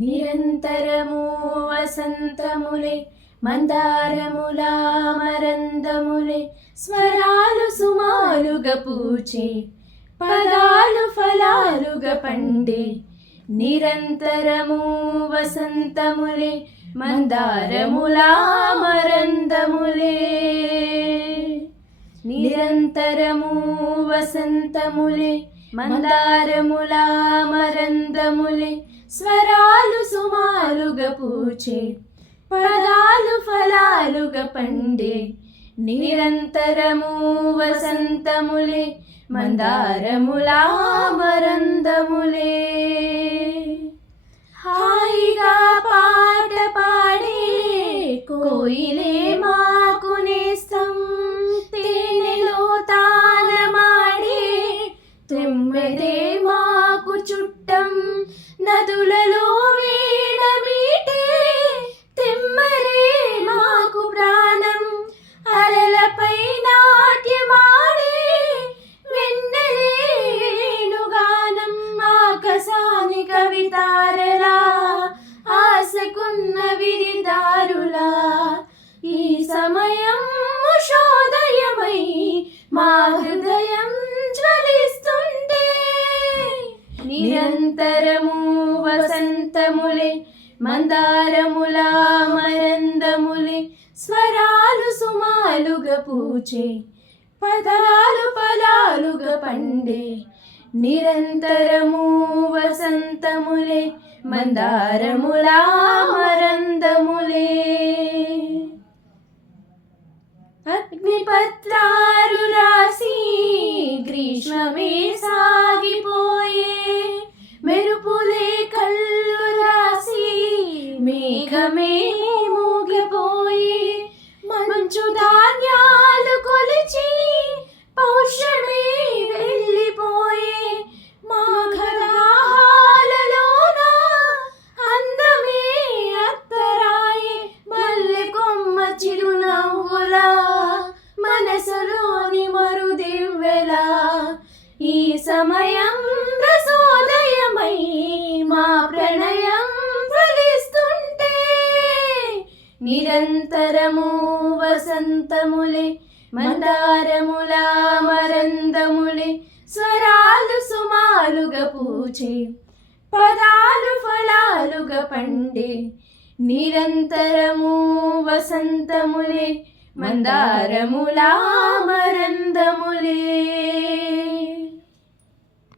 నిరంతరము వసంతములే మందారములా మరందములే స్వరాలు సుమాలుగా పూచే పదాలు ఫలాలుగా పండే నిరంతరము వసంతములే మందారములా మరందములే నిరంతరము వసంతములే మందారములా మరందములే స్వరాలు సుమాలుగా పూచే పదాలు ఫలాలుగా పండే నిరంతరము వసంతములే మందారములా మరందములే హాయిగా పాట పాడే కోయిలే మాకు నేస్తం తేనెలో తానమాడే తెమ్మెదే మాకు చుట్టం నదులలో వీణమీటే తెమ్మరే మాకు ప్రాణం అలలపై నాట్యమాడే వెన్నెలే వేణుగానం ఆకాశాని కవితారలా ఆశకున్న విరిదారులా ఈ సమయం ఉషోదయమై మా హృదయం జ్వలిస్తుంటే నిరంతరము వసంతములే మందారములా మరందములే స్వరాలు సుమాలుగా పూచే పదాలు ఫలాలుగా పండే నిరంతరము వసంతములే మందారములా మరందములే అగ్నిపత్రాలు రాసి గ్రీష్మమే సాగిపోయే మెరుపులే కళ్ళు రాసి మేఘమే మూగిపోయి మంచు ధాన్యాలు కొలిచి పౌష్యమే వెళ్ళిపోయే మాఘదాహాలలోన అందమే అత్తరాయే మల్లె కొమ్మ చిరునవ్వులా మనసులోని మరుదివ్వెలా ఈ సమయం రసోదయమై మా ప్రణయం ఫలిస్తుంటే నిరంతరము వసంతములే మందారములా మరందములే స్వరాలు సుమాలుగా పూచే పదాలు ఫలాలుగా పండే నిరంతరము వసంతములే మందారములా మరందములే